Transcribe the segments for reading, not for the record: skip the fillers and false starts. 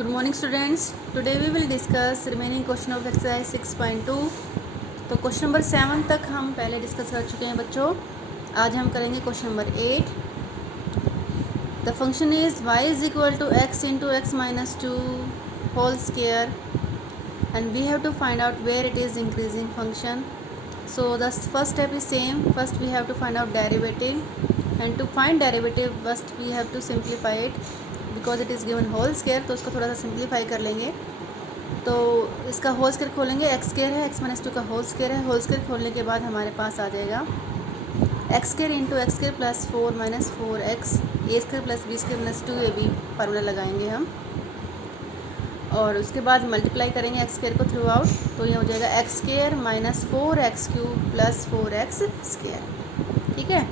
Good morning students. Today we will discuss remaining question of exercise 6.2. तो question number 7 तक हम पहले discuss कर चुके हैं बच्चों. आज हम करेंगे question number 8. The function is y is equal to x into x minus 2 whole square and we have to find out where it is increasing function. So the first step is same. First we have to find out derivative, and to find derivative first we have to simplify it because it is given whole square. तो उसको थोड़ा सा simplify कर लेंगे. तो इसका whole square खोलेंगे, x square है, एक्स माइनस 2 का होल स्केयर है. होल स्केयर खोलने के बाद हमारे पास आ जाएगा x square into x square plus 4 minus 4x a square plus b square minus 2 a b formula लगाएंगे हम. और उसके बाद मल्टीप्लाई करेंगे एक्स स्केयर को थ्रू आउट. तो ये हो जाएगा x square minus 4x cube plus 4x square. ठीक है.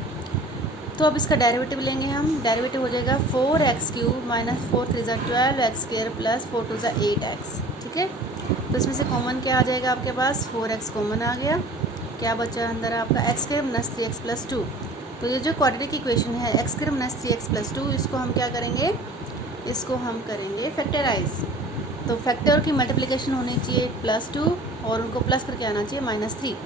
तो अब इसका डेरिवेटिव लेंगे हम. डेरिवेटिव हो जाएगा 4x cube minus 4 3 12x square plus 4 2 8x. ठीक है. तो इसमें से कॉमन क्या आ जाएगा आपके पास, 4x कॉमन आ गया. क्या बचा अंदर आपका x square minus 3x plus 2. तो ये जो क्वाड्रेटिक इक्वेशन है x square minus 3x plus 2, इसको हम क्या करेंगे, इसको हम करेंगे फैक्टराइज. तो फैक्टर की मल्टीप्लिकेशन होनी चाहिए प्लस 2 और उनको प्लस करके आना चाहिए माइनस 3.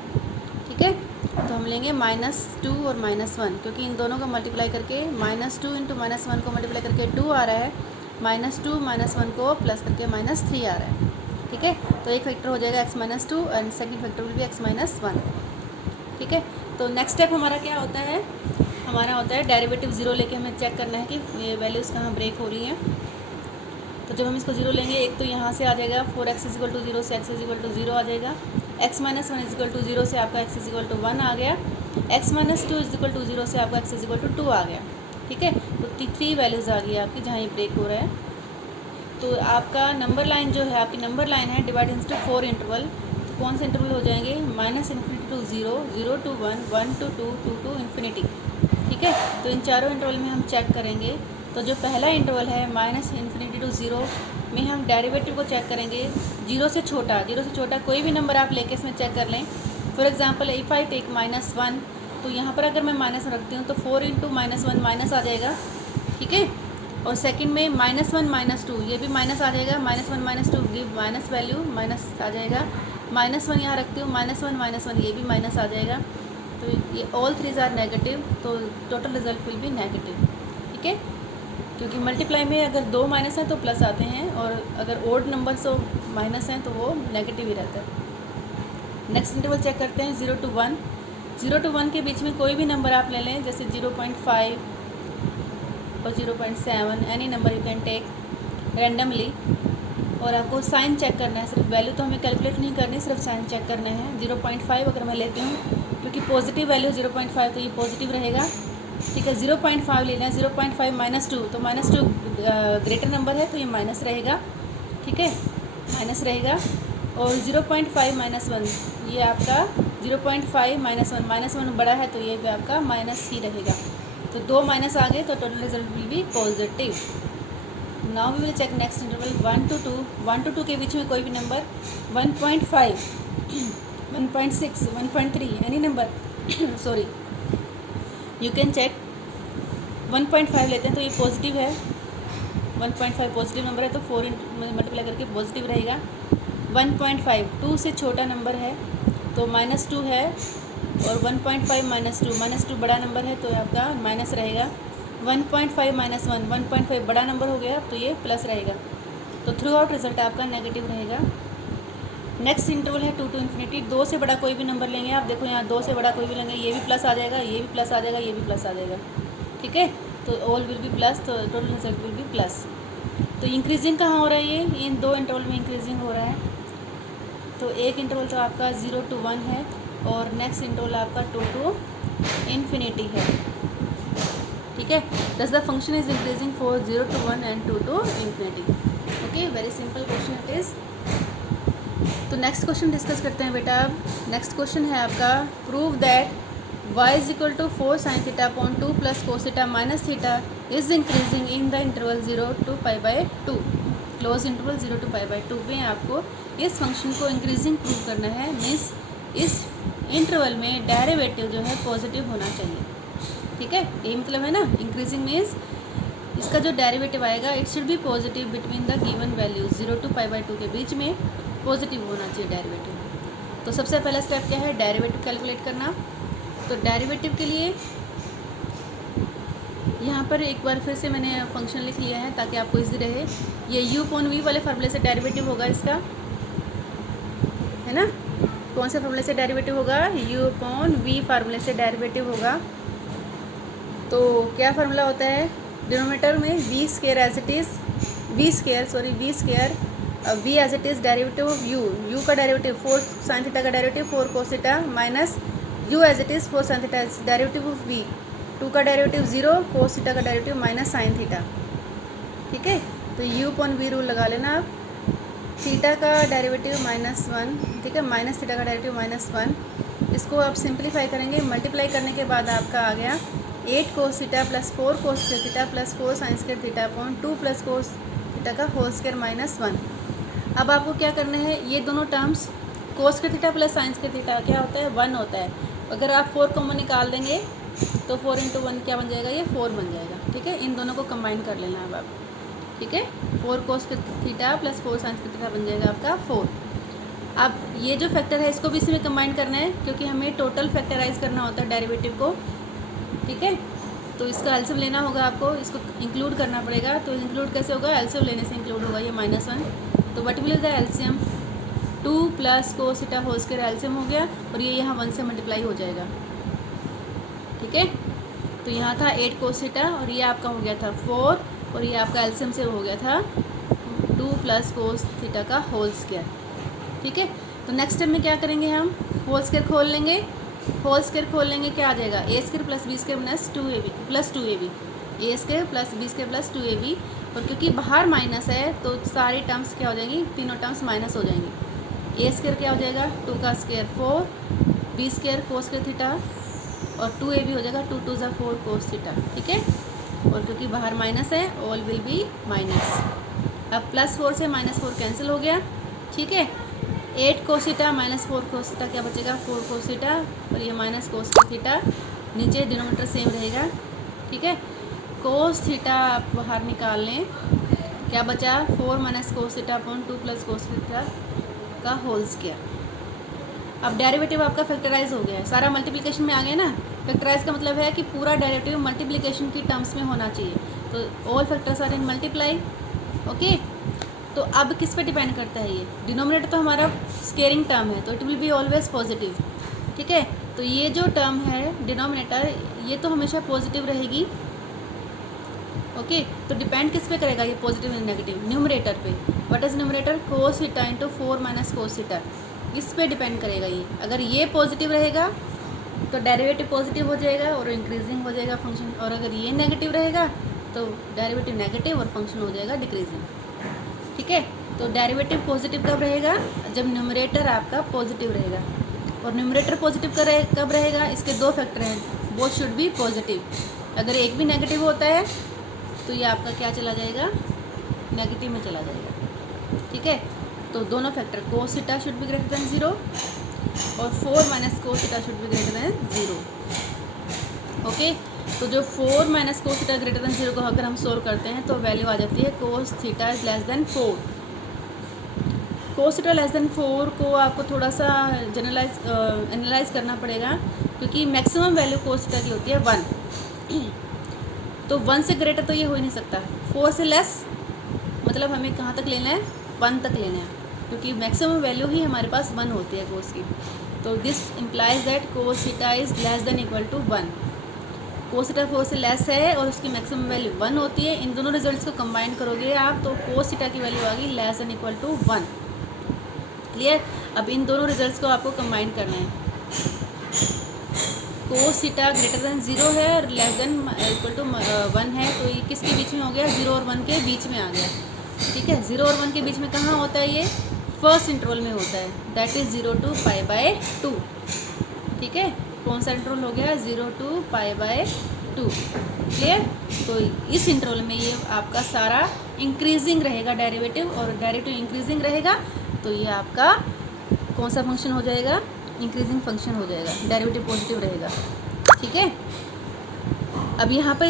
ठीक है. तो हम लेंगे -2 और -1, क्योंकि इन दोनों को मल्टीप्लाई करके -2 इंटू -1 को मल्टीप्लाई करके 2 आ रहा है, -2 -1 को प्लस करके -3 आ रहा है. ठीक है. तो एक फैक्टर हो जाएगा x माइनस 2 and second factor will be x माइनस 1. ठीक है. तो नेक्स्ट स्टेप हमारा क्या होता है, हमारा होता है डेरिवेटिव 0 लेके हमें चेक करना है कि ये वैल्यूज़ कहाँ ब्रेक हो रही हैं. तो जब हम इसको 0 लेंगे, एक तो यहाँ से आ जाएगा 4x इज इक्वल टू 0 से x इज इक्वल टू 0 आ जाएगा. x माइनस 1 इज इक्वल टू 0 से आपका x इज इक्वल टू 1 आ गया. x माइनस 2 इज इक्वल टू 0 से आपका x इज इक्वल टू 2 आ गया. ठीक है. तो 3 वैल्यूज़ आ गई आपकी जहाँ ये ब्रेक हो रहा है. तो आपका नंबर लाइन जो है, आपकी नंबर लाइन है डिवाइड इंटू 4 इंटरवल. तो कौन से इंटरवल हो जाएंगे, -∞ to 0, 0 to 1, 1 to 2, 2 to infinity. ठीक है. तो इन चारों इंटरवल में हम चेक करेंगे. तो जो पहला इंटरवल है -∞ टू 0 में हम डेरिवेटिव को चेक करेंगे 0 से छोटा कोई भी नंबर आप लेके इसमें चेक कर लें. For example if I take -1, तो यहाँ पर अगर मैं माइनस रखती हूँ तो 4 इंटू -1 माइनस आ जाएगा. ठीक है. और सेकंड में -1 -2 ये भी माइनस आ जाएगा. -1 -2 गिव माइनस वैल्यू, माइनस आ जाएगा. -1 यहाँ रखती हूँ, -1 -1 ये भी माइनस आ जाएगा. तो ये ऑल 3 आर नेगेटिव, तो total result will B negative. ठीक है. क्योंकि मल्टीप्लाई में अगर 2 माइनस हैं तो प्लस आते हैं, और अगर ओड नंबर से माइनस हैं तो वो नेगेटिव ही रहता है. नेक्स्ट इंटरवल चेक करते हैं 0 टू 1. 0 टू 1 के बीच में कोई भी नंबर आप ले लें, जैसे 0.5 और 0.7, any number you can take randomly. और आपको साइन चेक करना है, सिर्फ वैल्यू तो हमें कैलकुलेट नहीं करनी, सिर्फ साइन चेक करना है. 0.5 अगर मैं लेती हूँ, क्योंकि पॉजिटिव वैल्यू 0.5 तो ये पॉजिटिव रहेगा. ठीक है. 0.5 लेना है. 0.5 -2, तो -2 ग्रेटर नंबर है तो ये माइनस रहेगा. ठीक है. माइनस रहेगा. और 0.5 -1 ये आपका 0.5 -1 बड़ा है तो ये भी आपका माइनस ही रहेगा. तो 2 माइनस आ गए तो total result will be positive. Now we will check next interval 1 to 2. 1 to 2 के बीच में कोई भी number 1.5, 1.6, 1.3 any number sorry you can check. 1.5 लेते हैं तो ये पॉजिटिव है. 1.5 पॉजिटिव नंबर है तो 4 मल्टीप्लाई करके पॉजिटिव रहेगा. 1.5 2 से छोटा नंबर है तो -2 है. और 1.5 -2 बड़ा नंबर है तो ये आपका माइनस रहेगा. 1.5 -1 1.5 बड़ा नंबर हो गया तो ये प्लस रहेगा. तो थ्रू आउट रिजल्ट आपका नेगेटिव रहेगा. नेक्स्ट इंटरवल है 2 टू इन्फिनिटी. 2 से बड़ा कोई भी नंबर लेंगे आप, देखो यहाँ 2 से बड़ा कोई भी लेंगे, ये भी प्लस आ जाएगा, ये भी प्लस आ जाएगा, ये भी प्लस आ जाएगा. ठीक है. तो ऑल विल बी प्लस, तो total result will B plus. तो इंक्रीजिंग कहाँ हो रहा है, ये इन 2 इंटरवल में इंक्रीजिंग हो रहा है. तो एक इंटरवल तो आपका 0 to 1 है और नेक्स्ट इंटरवल आपका 2 टू इन्फिनिटी है. ठीक है. Thus the function is increasing for 0 to 1 and 2 to infinity. Okay. Very simple question it is. तो नेक्स्ट क्वेश्चन डिस्कस करते हैं बेटा. अब नेक्स्ट क्वेश्चन है आपका, prove that y is equal to 4 sin theta upon 2 plus cos theta minus theta is increasing in the interval 0 to π/2. Close interval 0 to π/2 में आपको इस फंक्शन को इंक्रीजिंग प्रूव करना है. मीन्स इस इंटरवल में डेरिवेटिव जो है पॉजिटिव होना चाहिए. ठीक है. यही मतलब है ना. इंक्रीजिंग मीन्स इसका जो डेरिवेटिव आएगा it should B positive between the given value 0 to π/2 के बीच में पॉजिटिव होना चाहिए डेरिवेटिव। तो सबसे पहला स्टेप क्या है, डेरिवेटिव कैलकुलेट करना। तो डेरिवेटिव के लिए यहाँ पर एक बार फिर से मैंने फंक्शन लिख लिया है ताकि आपको इजी रहे। ये u/v वाले फार्मूले से डेरिवेटिव होगा इसका, है ना। कौन से फार्मूले से डेरिवेटिव होगा, u/v फार्मूले से डेरिवेटिव होगा। तो क्या फार्मूला होता है, डिनोमिनेटर में v square as it is v square v as it is derivative of u का डेरिवेटिव 4 sin थीटा का derivative 4 cos theta minus u as it is 4 sin theta derivative of v, 2 का derivative 0 cos theta का derivative minus sin theta. ठीक है, तो u/v rule लगा लेना आप। थीटा का डेरिवेटिव -1, ठीक है, माइनस थीटा का डेरिवेटिव -1। इसको आप सिंप्लीफाई करेंगे, मल्टीप्लाई करने के बाद आपका आ गया 8 cos theta plus 4 cos theta plus 4 sin square theta upon 2 plus cos theta का होल स्क्वायर -1। अब आपको क्या करना है, ये दोनों terms cos square theta plus sin square theta क्या होता है, 1 होता है। अगर आप 4 कॉमन निकाल देंगे तो 4 × 1 क्या बन जाएगा, ये 4 बन जाएगा। ठीक है, इन दोनों को कंबाइन कर लेना अब आप। ठीक है, 4 cos theta plus 4 sin theta बन जाएगा आपका 4। अब ये जो फैक्टर है इसको भी इसी में कंबाइन करना है क्योंकि हमें टोटल फैक्टराइज करना होता है डेरिवेटिव को। ठीक है, तो इसका एलसीएम लेना होगा आपको, इसको इंक्लूड करना पड़ेगा। तो इंक्लूड कैसे होगा, एलसीएम लेने से इंक्लूड होगा ये -1। तो what will the LCM, 2 plus cos theta whole square LCM हो गया और ये यहाँ 1 से मल्टीप्लाई हो जाएगा। ठीक है, तो यहाँ था 8 cos थीटा और ये आपका हो गया था 4 और ये आपका एलसीएम से हो गया था 2 प्लस cos थीटा का होल स्क्वायर। ठीक है, तो नेक्स्ट स्टेप में क्या करेंगे, हम होल स्क्वायर खोल लेंगे। होल स्क्वायर खोल लेंगे, क्या आ जाएगा, a square plus b square plus 2ab plus 2ab, a square plus b square plus 2ab। और क्योंकि बाहर माइनस है तो सारी टर्म्स क्या हो जाएंगी, तीनों टर्म्स माइनस हो जाएंगी। a स्क्वायर क्या हो जाएगा, 2 का square 4, b square cos square theta और 2ab हो जाएगा 2 2 4 cos थीटा। ठीक है, और क्योंकि बाहर माइनस है ऑल विल बी माइनस। अब +4 से -4 कैंसिल हो गया। ठीक है, 8 cos theta minus 4 cos theta क्या बचेगा, 4 cos थीटा और ये माइनस cos थीटा, नीचे डिनोमिनेटर सेम रहेगा। ठीक है, cos थीटा आप बाहर निकाल लें, क्या बचा, 4 minus cos theta upon 2 plus cos theta का होल स्क्वायर। अब डेरिवेटिव आपका फैक्टराइज हो गया है, सारा मल्टीप्लिकेशन में आ गया ना। फैक्टराइज का मतलब है कि पूरा डेरिवेटिव मल्टीप्लिकेशन की टर्म्स में होना चाहिए। तो all factors are in multiply. Okay, तो अब किस पे डिपेंड करता है, ये डिनोमिनेटर तो हमारा स्केयरिंग टर्म है तो it will be always positive. ठीक है, तो ये जो टर्म है डिनोमिनेटर ये तो हमेशा पॉजिटिव रहेगी। ओके, तो डिपेंड किस पे करेगा ये पॉजिटिव एंड नेगेटिव, न्यूमरेटर पे। What is numerator, cos theta into 4 minus cos theta, इस पे डिपेंड करेगा ये। अगर ये पॉजिटिव रहेगा तो डेरिवेटिव पॉजिटिव हो जाएगा और इंक्रीजिंग हो जाएगा फंक्शन, और अगर ये नेगेटिव रहेगा तो डेरिवेटिव नेगेटिव और फंक्शन हो जाएगा डिक्रीजिंग। ठीक है, तो डेरिवेटिव पॉजिटिव कब रहेगा, जब न्यूमरेटर आपका पॉजिटिव रहेगा। और न्यूमरेटर पॉजिटिव कब रहेगा, इसके दो फैक्टर हैं, बोथ शुड बी पॉजिटिव। अगर एक भी नेगेटिव होता है तो ये आपका क्या चला जाएगा, नेगेटिव में चला जाएगा। ठीक है, तो दोनों factor cos theta should be greater than 0 और 4 minus cos theta should be greater than 0। Okay, तो जो 4 minus cos theta greater than 0 को अगर हम सोल्व करते हैं तो वैल्यू आ जाती है cos theta is less than 4। cos theta less than 4 को आपको थोड़ा सा एनालाइज करना पड़ेगा क्योंकि मैक्सिमम वैल्यू cos थीटा की होती है 1। तो 1 से ग्रेटर तो ये हो ही नहीं सकता। 4 से लेस मतलब हमें कहाँ तक लेना है, 1 तक लेना है, क्योंकि मैक्सिमम वैल्यू ही हमारे पास 1 होती है cos की। तो this implies that cos theta is less than equal to 1। cos theta 4 से लेस है और उसकी मैक्सिमम वैल्यू 1 होती है। इन दोनों रिजल्ट्स को कंबाइन करोगे आप तो cos थीटा की वैल्यू आ गई less than equal to 1। Clear, अब इन दोनों रिजल्ट्स को आपको कंबाइन करना है। cos थीटा ग्रेटर देन 0 है और लेस देन इक्वल टू 1 है, तो ये किसके बीच में हो गया, 0 और 1 के बीच में आ गया। ठीक है, 0 और 1 के बीच में कहाँ होता है, ये फर्स्ट इंटरवल में होता है, दैट इज़ 0 to π/2। ठीक है, कौन सा इंटरवल हो गया, 0 to π/2। क्लियर, तो इस इंटरवल में ये आपका सारा इंक्रीजिंग रहेगा डेरिवेटिव, और डेरिवेटिव इंक्रीजिंग रहेगा तो ये आपका कौन सा फंक्शन हो जाएगा, इंक्रीजिंग फंक्शन हो जाएगा, डेरिवेटिव पॉजिटिव रहेगा। ठीक है, अब यहाँ पे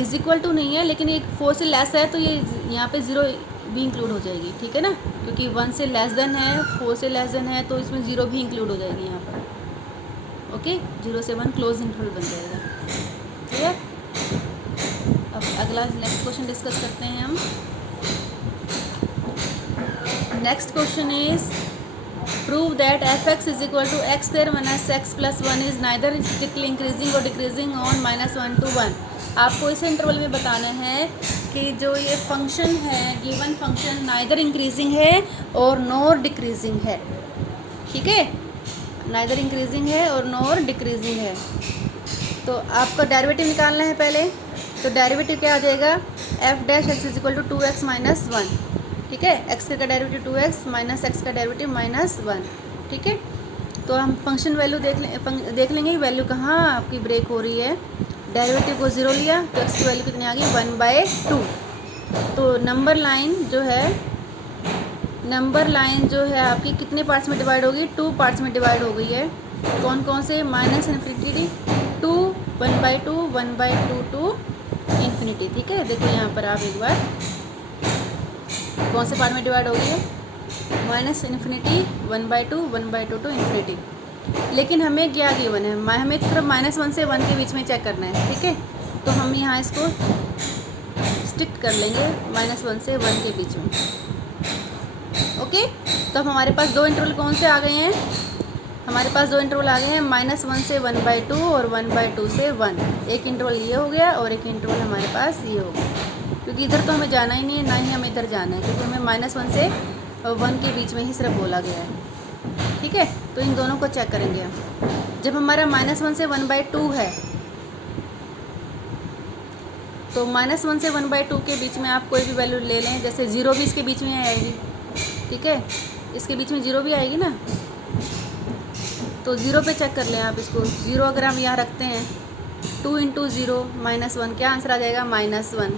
इज इक्वल टू नहीं है, लेकिन एक 4 से लेस है तो ये यहाँ पे 0 भी इंक्लूड हो जाएगी, ठीक है ना, क्योंकि 1 से लेस देन है, 4 से लेस देन है, तो इसमें 0 भी इंक्लूड हो जाएगी यहाँ पर। ओके, 0 से 1 क्लोज इंटरवल बन जाएगा। क्लियर? अब अगला नेक्स्ट क्वेश्चन डिस्कस करते हैं हम। Next question is prove that f(x) is equal to x square minus x plus 1 is neither strictly increasing और डिक्रीजिंग ऑन -1 to 1। आपको इस इंटरवल में बताना है कि जो ये फंक्शन है, गिवन फंक्शन नाइदर इंक्रीजिंग है और नॉर डिक्रीजिंग है, ठीक है, नाइदर इंक्रीजिंग है और नॉर डिक्रीजिंग है। तो आपको डेरिवेटिव निकालना है पहले। तो डेरिवेटिव क्या आ जाएगा, f(x) is equal to 2x minus 1, ठीक है, एक्स का डेरिवेटिव 2x माइनस एक्स का डेरिवेटिव -1, ठीक है। तो हम फंक्शन वैल्यू देख लेंगे वैल्यू कहाँ आपकी ब्रेक हो रही है। डेरिवेटिव को 0 लिया तो एक्स की वैल्यू कितनी आ गई, 1/2। तो नंबर लाइन जो है आपकी कितने पार्ट्स में डिवाइड होगी, 2 पार्ट्स में डिवाइड हो गई है। कौन कौन से, -∞ 2, 1/2, 1/2 टू इन्फिनिटी, ठीक है। देखो यहाँ पर आप एक बार कौन से पार्ट में डिवाइड हो गई है, -∞, 1/2, 1/2 टू इन्फिनिटी। लेकिन हमें क्या गिवन है, हमें सिर्फ -1 से 1 के बीच में चेक करना है, ठीक है। तो हम यहाँ इसको स्ट्रिक्ट कर लेंगे -1 से 1 के बीच में। ओके, तो अब हमारे पास दो इंटरवल कौन से आ गए हैं, हमारे पास दो इंटरवल आ गए हैं, -1 से 1/2 और 1/2 से 1। एक इंटरवल ये हो गया और एक इंटरवल हमारे पास ये हो गया, क्योंकि इधर तो हमें जाना ही नहीं है, ना ही हमें इधर जाना है, क्योंकि हमें -1 से 1 के बीच में ही सिर्फ बोला गया है, ठीक है। तो इन दोनों को चेक करेंगे हम। जब हमारा -1 से 1/2 है, तो -1 से 1/2 के बीच में आप कोई भी वैल्यू ले लें, जैसे 0 भी इसके बीच में आएगी, ठीक है, इसके बीच में 0 भी आएगी ना, तो 0 पे चेक कर लें आप इसको। 0 अगर हम यहाँ रखते हैं, 2 × 0 -1, क्या आंसर आ जाएगा, -1,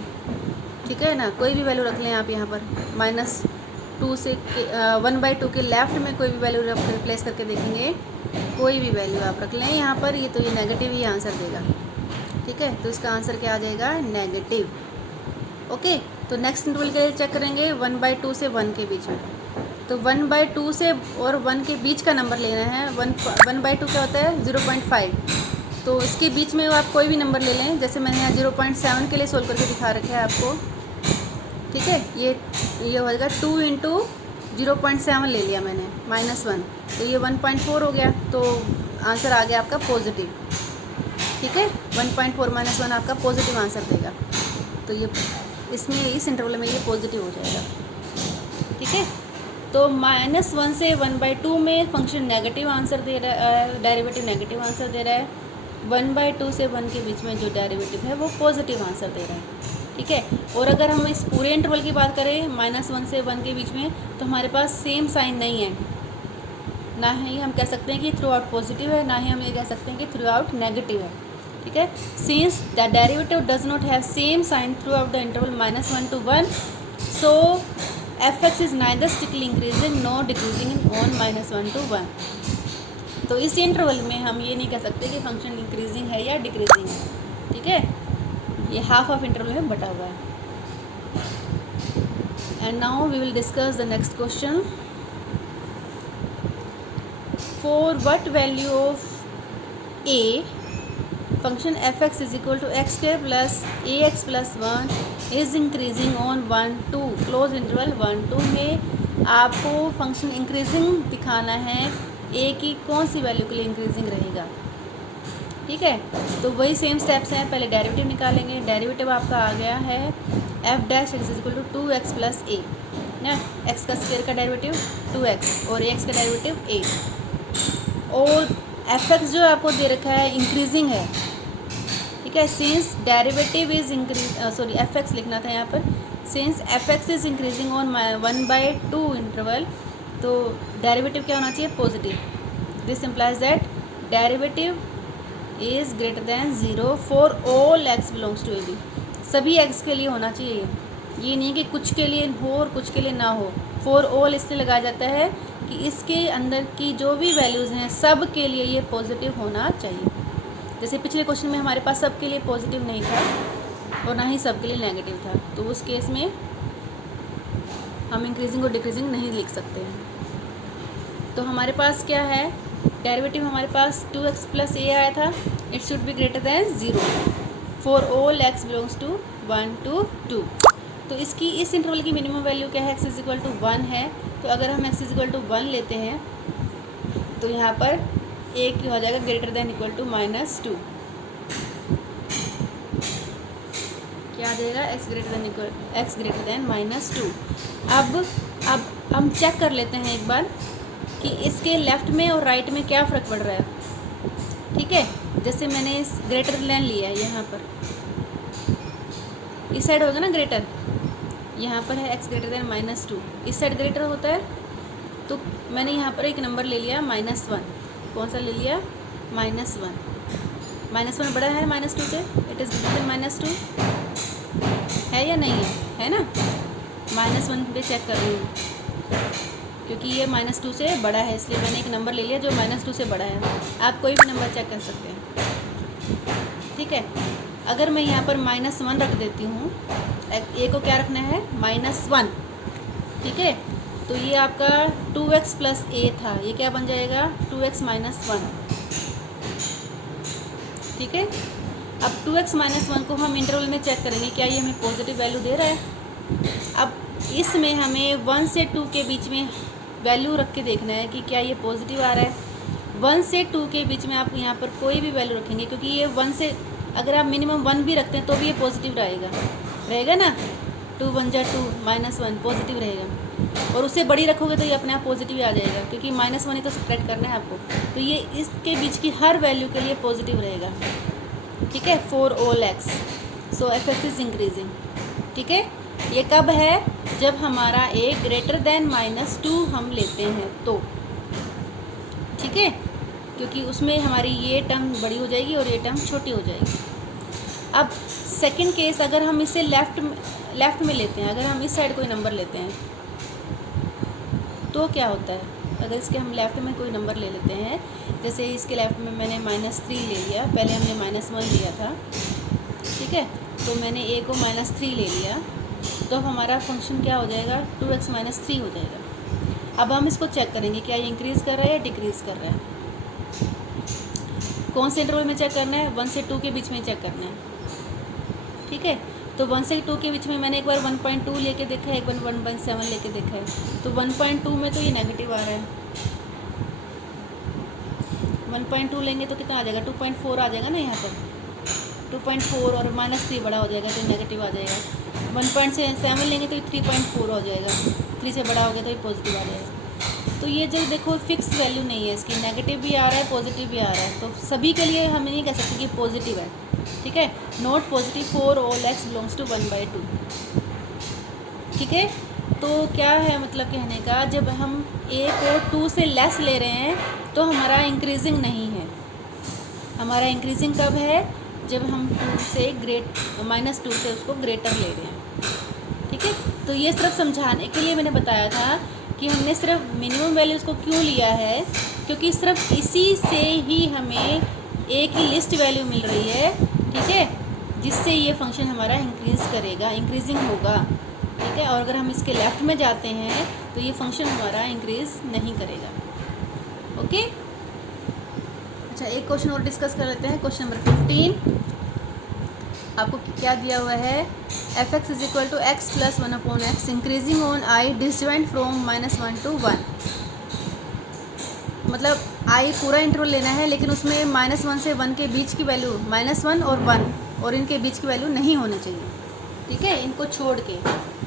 ठीक है ना। कोई भी वैल्यू रख लें आप यहाँ पर, -2 से 1/2 के लेफ्ट में कोई भी वैल्यू रिप्लेस करके देखेंगे, कोई भी वैल्यू आप रख लें यहाँ पर, ये तो ये नेगेटिव ही आंसर देगा, ठीक है। तो इसका आंसर क्या आ जाएगा, नेगेटिव। ओके, तो नेक्स्ट इंटरवल के लिए चेक करेंगे 1/2 से 1 के बीच में। तो 1/2 से और 1 के बीच का नंबर लेना है। 1/2 क्या होता है, 0.5। तो इसके बीच में आप कोई भी नंबर ले लें, जैसे मैंने यहाँ 0.7 के लिए सोल्व करके दिखा रखा है आपको, ठीक है। ये होगा 2 × 0.7 ले लिया मैंने, -1, तो ये 1.4 हो गया, तो आंसर आ गया आपका पॉजिटिव, ठीक है। 1.4 - 1 आपका पॉजिटिव आंसर देगा। तो ये इसमें इस इंटरवल में ये पॉजिटिव हो जाएगा, ठीक है। तो -1 से 1/2 में फंक्शन नेगेटिव आंसर दे रहा है, डेरिवेटिव नेगेटिव आंसर दे रहा है। 1/2 से 1 के बीच में जो डेरिवेटिव है वो पॉजिटिव आंसर दे रहा है, ठीक है। और अगर हम इस पूरे इंटरवल की बात करें -1 से 1 के बीच में, तो हमारे पास सेम साइन नहीं है, ना ही हम कह सकते हैं कि थ्रू आउट पॉजिटिव है, ना ही हम ये कह सकते हैं कि थ्रू आउट नेगेटिव है, ठीक है। Since the derivative does not have same sign throughout the interval -1 to 1, so f(x) is neither strictly increasing nor decreasing on -1 to 1। तो इस इंटरवल में हम ये नहीं कह सकते कि फंक्शन इंक्रीजिंग है या डिक्रीजिंग है, ठीक है। ये हाफ ऑफ इंटरवल में बटा हुआ है। And now we will discuss the next question. For what value of a function f(x) is equal to x square plus ax plus 1 is increasing on 1 2 close interval 1 2 में आपको function increasing दिखाना है, a की कौन सी value के लिए increasing रहेगा, ठीक है। तो वही सेम स्टेप्स हैं, पहले डेरिवेटिव निकालेंगे। डेरिवेटिव आपका आ गया है f(x) is equal to 2x plus a ना, x का स्क्वायर का डेरिवेटिव 2x और ax का डेरिवेटिव a, और f(x) जो आपको दे रखा है इंक्रीजिंग है, ठीक है। सिंस डेरिवेटिव इज f(x) लिखना था यहाँ पर, since f(x) is increasing on 1/2 interval, तो डेरिवेटिव क्या होना चाहिए, positive. This implies that derivative is greater than 0 for all x belongs to a b। सभी x के लिए होना चाहिए, ये नहीं कि कुछ के लिए हो और कुछ के लिए ना हो। फॉर ऑल इसलिए लगाया जाता है कि इसके अंदर की जो भी वैल्यूज़ हैं सब के लिए ये पॉजिटिव होना चाहिए। जैसे पिछले क्वेश्चन में हमारे पास सबके लिए पॉजिटिव नहीं था और ना ही सबके लिए नेगेटिव था, तो उस केस में हम इंक्रीजिंग और डिक्रीजिंग नहीं लिख सकते हैं। तो हमारे पास क्या है, डेरिवेटिव हमारे पास 2x प्लस ए आया था, it should be greater than 0 for all x belongs to 1 to 2। तो इसकी इस इंटरवल की मिनिमम वैल्यू क्या है, x इज इक्वल टू 1 है। तो अगर हम x इज इक्वल टू 1 लेते हैं तो यहाँ पर a की हो जाएगा ग्रेटर दैन इक्वल टू -2। क्या आ जाएगा, x ग्रेटर दैन -2। अब हम चेक कर लेते हैं एक बार कि इसके लेफ़्ट में और राइट में क्या फ़र्क पड़ रहा है। ठीक है, जैसे मैंने इस ग्रेटर दैन लिया है, यहाँ पर इस साइड होगा ना ग्रेटर, यहाँ पर है x ग्रेटर दैन -2, इस साइड ग्रेटर होता है। तो मैंने यहाँ पर एक नंबर ले लिया -1। कौन सा ले लिया, -1। -1 बड़ा है -2 से, इट इज़ ग्रेटर दैन -2, है या नहीं है ना। -1 पे चेक कर रही हूँ क्योंकि ये -2 से बड़ा है, इसलिए मैंने एक नंबर ले लिया जो -2 से बड़ा है। आप कोई भी नंबर चेक कर सकते हैं। ठीक है, अगर मैं यहाँ पर -1 रख देती हूँ, ए को क्या रखना है, -1। ठीक है, तो ये आपका 2x प्लस ए था, ये क्या बन जाएगा, 2x - 1। ठीक है, अब 2x - 1 को हम इंटरवल में चेक करेंगे, क्या ये हमें पॉजिटिव वैल्यू दे रहा है। अब इसमें हमें 1 से 2 के बीच में वैल्यू रख के देखना है कि क्या ये पॉजिटिव आ रहा है। 1 से 2 के बीच में आप यहाँ पर कोई भी वैल्यू रखेंगे, क्योंकि ये 1 से अगर आप मिनिमम 1 भी रखते हैं तो भी ये पॉजिटिव रहेगा ना। 2 1 जा 2 -1 पॉजिटिव रहेगा, और उससे बड़ी रखोगे तो ये अपने आप पॉजिटिव आ जाएगा, क्योंकि -1 ही तो सब्ट्रैक्ट करना है आपको। तो ये इसके बीच की हर वैल्यू के लिए पॉजिटिव रहेगा। ठीक है, for all x, so f(x) is increasing. ठीक है, ये कब है, जब हमारा a ग्रेटर दैन -2 हम लेते हैं तो। ठीक है, क्योंकि उसमें हमारी ये टर्म बड़ी हो जाएगी और ये टर्म छोटी हो जाएगी। अब सेकंड केस, अगर हम इसे लेफ़्ट में लेते हैं, अगर हम इस साइड कोई नंबर लेते हैं तो क्या होता है। अगर इसके हम लेफ़्ट में कोई नंबर ले लेते हैं, जैसे इसके लेफ़्ट में मैंने -3 ले लिया, पहले हमने -1 लिया था। ठीक है, तो मैंने a को -3 ले लिया, तो अब हमारा फंक्शन क्या हो जाएगा, 2x - 3 हो जाएगा। अब हम इसको चेक करेंगे, क्या ये इंक्रीज़ कर रहा है या डिक्रीज़ कर रहा है। कौन से इंटरवल में चेक करना है, 1 से 2 के बीच में चेक करना है। ठीक है, तो 1 से 2 के बीच में मैंने एक बार 1.2 लेके देखा है, एक बार 1.7 लेके देखा है। तो 1.2 में तो ये नेगेटिव आ रहा है, 1.2 लेंगे तो कितना आ जाएगा, 2.4 आ जाएगा ना यहाँ पर। 2.4 और -3 बड़ा हो जाएगा तो नेगेटिव आ जाएगा। 1.7 लेंगे तो ये 3.4 हो जाएगा, 3 से बड़ा हो गया तो ये पॉजिटिव आ जाएगा। तो ये जो देखो फिक्स वैल्यू नहीं है इसकी, नेगेटिव भी आ रहा है पॉजिटिव भी आ रहा है, तो सभी के लिए हम नहीं कह सकते कि पॉजिटिव है। ठीक है, not positive for all x belongs to 1/2। ठीक है, तो क्या है मतलब कहने का, जब हम a को 2 से लेस ले रहे हैं तो हमारा इंक्रीजिंग नहीं है। हमारा इंक्रीजिंग कब है, जब हम 2 से -2 से उसको ग्रेटर ले रहे हैं। ठीक है, तो ये सिर्फ समझाने के लिए मैंने बताया था कि हमने सिर्फ मिनिमम वैल्यूज़ को क्यों लिया है, क्योंकि सिर्फ इसी से ही हमें a की लिस्ट वैल्यू मिल रही है। ठीक है, जिससे ये फंक्शन हमारा इंक्रीज़ करेगा, इंक्रीजिंग होगा। ठीक है, और अगर हम इसके लेफ़्ट में जाते हैं तो ये फंक्शन हमारा इंक्रीज़ नहीं करेगा। ओके, अच्छा एक क्वेश्चन और डिस्कस कर लेते हैं। क्वेश्चन नंबर 15 आपको क्या दिया हुआ है, f(x) is equal to x plus 1/x increasing on i disjoint from -1 to 1। मतलब i पूरा इंटरवल लेना है, लेकिन उसमें -1 से 1 के बीच की वैल्यू, -1 और 1 और इनके बीच की वैल्यू नहीं होनी चाहिए। ठीक है, इनको छोड़ के,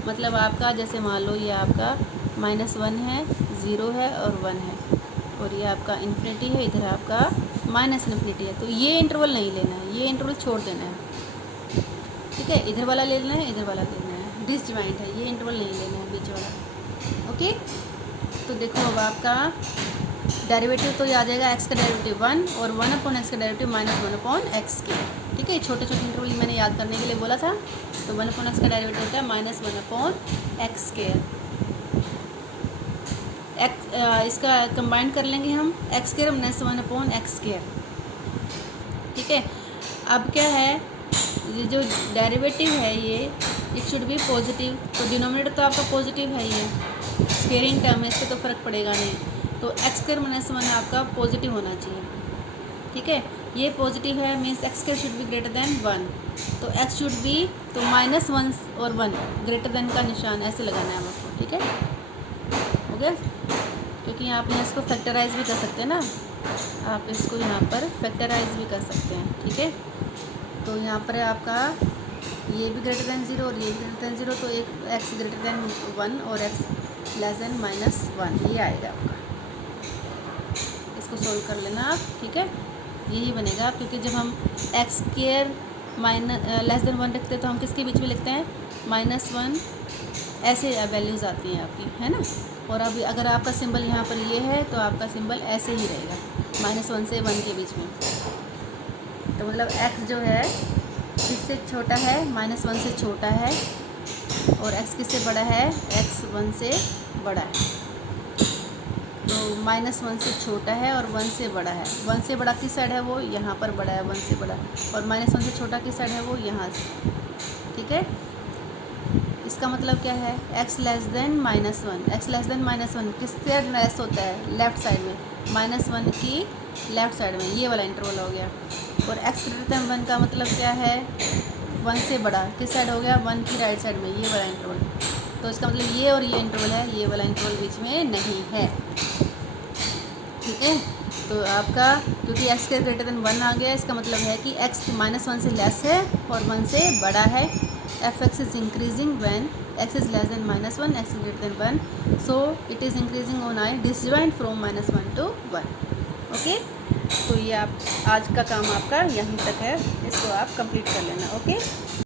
मतलब आपका जैसे मान लो ये आपका -1 है, 0 है और 1 है, और ये आपका इन्फिनिटी है, इधर आपका -इन्फिनिटी है। तो ये इंटरवल नहीं लेना है, ये इंटरवल छोड़ देना है। ठीक है, इधर वाला ले लेना है, इधर वाला लेना है, डिसजॉइंट है, ये इंटरवल नहीं लेना है बीच वाला। ओके, तो देखो अब आपका डेरिवेटिव तो ये आ जाएगा, x का डेरिवेटिव 1 और 1/x का डेरिवेटिव -1/x के। ठीक है, छोटे छोटे इंटरवल मैंने याद करने के लिए बोला था। तो 1/x का डेरिवेटिव होता है -1/x²। इसका कंबाइन कर लेंगे हम, x² -1/x²। ठीक ठीक है। अब क्या है, ये जो डेरिवेटिव है ये इट शुड बी पॉजिटिव, तो डिनोमिनेटर तो आपका पॉजिटिव है, ये स्केयरिंग टर्म है, इससे तो फ़र्क पड़ेगा नहीं, तो एक्स स्क्वायर माइनस 1 आपका पॉजिटिव होना चाहिए, ठीक है। ये पॉजिटिव है means x square should be greater than 1, तो एक्स शुड बी, तो -1 और 1 ग्रेटर देन का निशान ऐसे लगाना है आपको, ठीक है, हो गया। क्योंकि यहाँ पे इसको फैक्टराइज भी कर सकते हैं ना, आप इसको यहाँ पर फैक्टराइज भी कर सकते हैं, ठीक है। तो यहाँ पर आपका ये भी ग्रेटर देन 0 और ये भी ग्रेटर देन 0, तो एक एक्स ग्रेटर देन 1 और एक्स लेस देन -1 ये आएगा आपका। इसको सोल्व कर लेना आप, ठीक है, यही बनेगा। क्योंकि जब हम एक्स स्क्वायर लेस देन 1 रखते हैं तो हम किसके बीच में लिखते हैं, -1, ऐसे वैल्यूज़ आती हैं आपकी, है ना। और अभी अगर आपका सिंबल यहाँ पर ये है तो आपका सिंबल ऐसे ही रहेगा, -1 से 1 के बीच में। तो मतलब x जो है किससे छोटा है, -1 से छोटा है, और x किससे बड़ा है, x 1 से बड़ा है। तो -1 से छोटा है और 1 से बड़ा है। 1 से बड़ा किस साइड है, वो यहाँ पर बड़ा है 1 से बड़ा, और -1 से छोटा किस साइड है, वो यहाँ से, ठीक है। इसका मतलब क्या है, x less than -1, x less than -1 किससे लेस होता है, लेफ़्ट साइड में, -1 की लेफ़्ट साइड में, ये वाला इंटरवल हो गया। और x ग्रेटर देन 1 का मतलब क्या है, 1 से बड़ा किस साइड हो गया, 1 की राइट साइड में, ये वाला इंटरवल। तो इसका मतलब ये और ये इंटरवल है, ये वाला इंटरवल बीच में नहीं है, ठीक है। तो आपका क्योंकि x के ग्रेटर देन 1 आ गया, इसका मतलब है कि x -1 से लेस है और 1 से बड़ा है। f(x) is increasing when x is less than -1, x is greater than 1, so it is increasing on I disjoint from -1 to 1, okay. तो ये आप आज का काम आपका यहीं तक है, इसको आप कंप्लीट कर लेना, ओके।